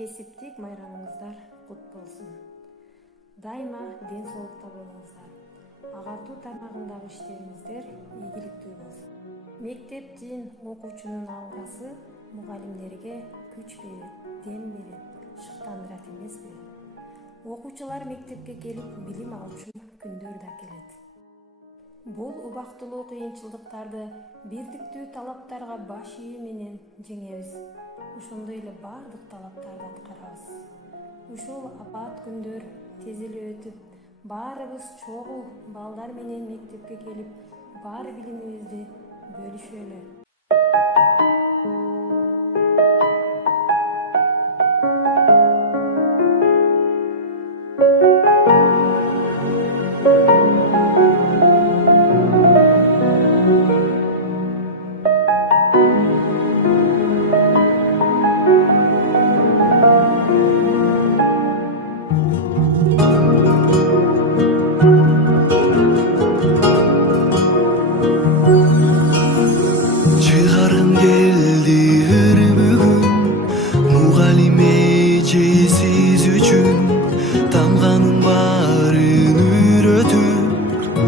Кесиптик майрамыңыздар кут болсун. Дайыма ден соолукта болуңуздар. Агартуу тармагындагы иштериңиздер ийгиликтүү болсун. Мектептин окуучунун аурасы мугалимдерге күч берет, дем берет, шыктандырат эмеспи? Окуучулар мектепке келип билим алчу күндөр да келет. Бул убактылуу кыйынчылыктарды бирдиктүү талаптарга баш ийүү менен жеңебиз. Ошондой эле бардык талаптарды аткарабыз. Ушул апат күндөр тез эле өтүп, баарыбыз чогуу балдар менен мектепке келип, бар билимибизди бөлүшөлү.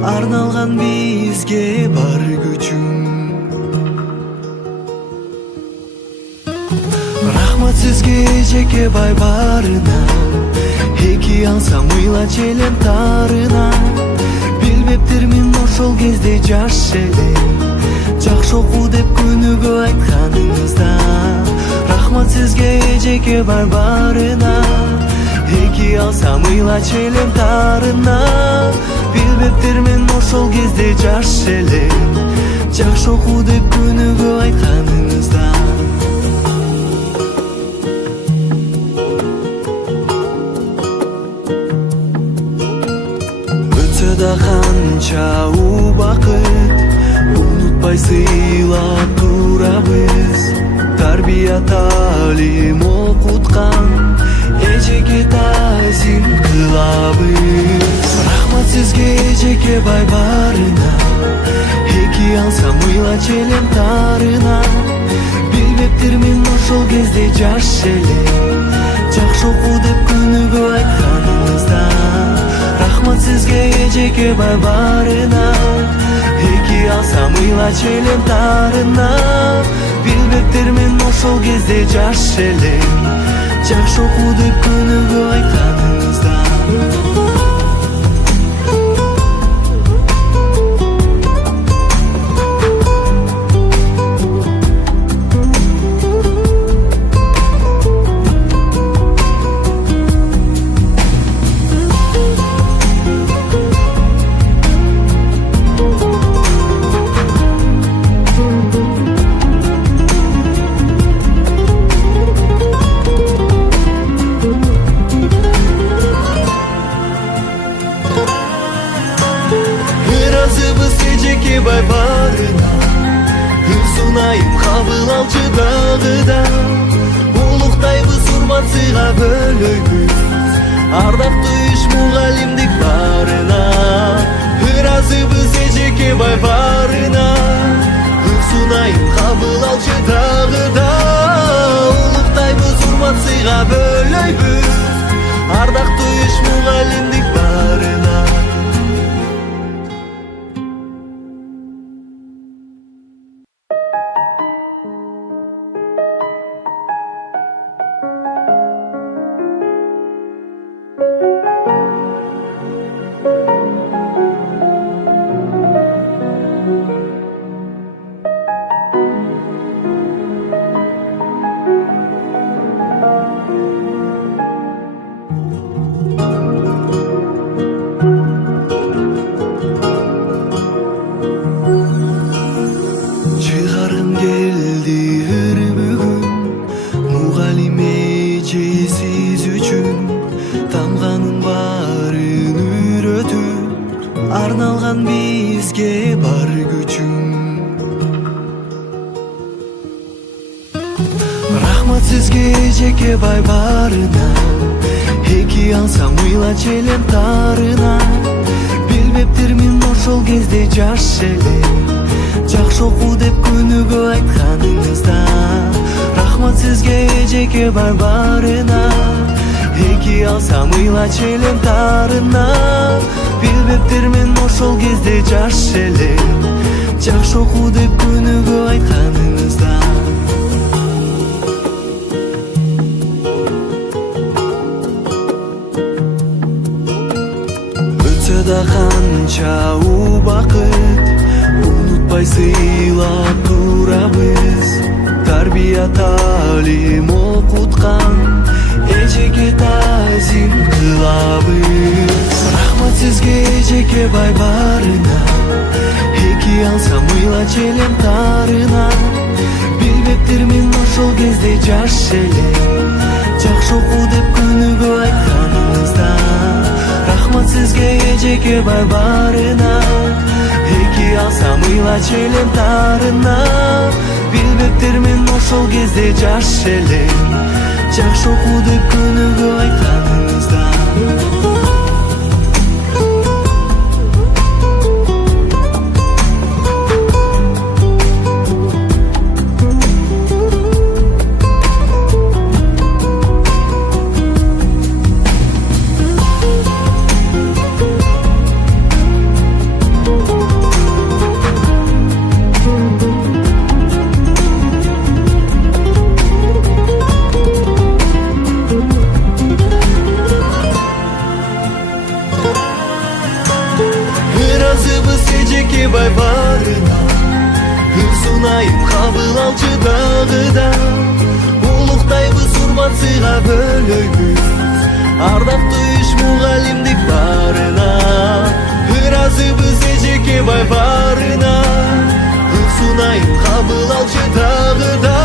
Арналган бизге бар күчүң. Рахмат сизге жеке бай барына, эки алсам ыйла челен тарына. Билбептирмин ошол кезде жаш эле, жакшы окуу деп күнүгө айтканыңызда. Рахмат сизге жеке бай барына, эки алсам ыйла челен тарына. Билбептирмин ошол кезде жаш эле, жакшы окуу деп күнүгө айтканыңызда. Өтсө да канча убакыт, унутпай сыйлап турабыз. Тарбия талим окуткан эжеге тазим кылабыз. Рахмат сизге жеке бай барына, эки алсам ыйла челен тарына. Билбептирмин ошол кезде жаш эле, жакшы окуу деп күнүгө айтканыңызда. Рахмат сизге жеке бай барына, эки алсам ыйла челен тарына. Билбептирмин ошол кезде жаш эле, жакшы окуу деп күнүгө айтканыңызда. Жеке бай барына, ырсунайым кабыл алчы дагыда. Улуктайбыз урмат сыйга бөлөйбүз, ардактуу иш мугалимдик барына. Ыраазыбыз жеке бай барына, ырсунайым кабыл алчы дагыда. Улуктайбыз урмат сыйга бөлөйбүз, ардактуу иш мугалимдик барына. Арналган бизге бар күчүң. Рахмат сизге жеке бай барына, эки алсам ыйла челен тарына. Билбептирмин ошол кезде жаш эле, жакшы окуу деп күнүгө айтканыңызда. Рахмат сизге эжеке барбарына, эки алсам ыйла челем тарына. Билбептермин ошол кезде жаш элем, жакшы оку деп күнүгө айтканыңызда. Өтсө да канча убакыт, унутпай сыйлап турабыз. Тарбия талим окуткан эжеке тазим кылабыз. Рахмат сизге эжеке байбарына, эки алсам ыйла челем тарына. Билбептирмин ошол кезде жаш элем, жакшы оку деп күнүгө айтканыңызда. Рахмат сизге эжеке байбарына, эки алсам ыйла челем тарына. Билбептирмин ошол кезде жаш элем, жакшы оку деп күнүгө айтканыңызда. Эжеке байбарына, үн сунайып кабыл алчы дагыда. Улуктайбыз, урмат сыйга бөлөйбүз, ардактуу иш мугалимдик барына. Ыраазыбыз эжеке байбарына, үн сунайып кабыл алчы дагыда.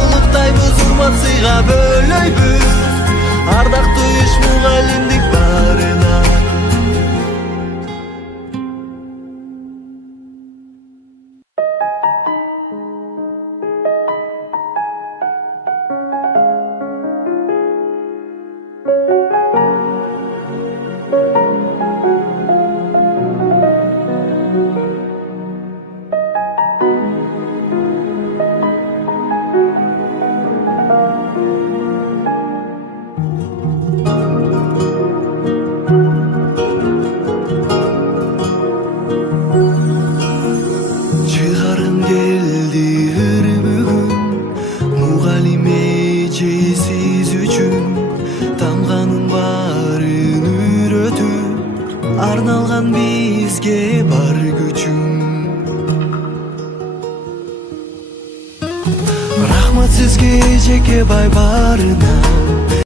Улуктайбыз, урмат сыйга бөлөйбүз, ардактуу иш мугалимдик барына. Арналган бизге бар күчүм. Рахмат сизге эжеке байбарына,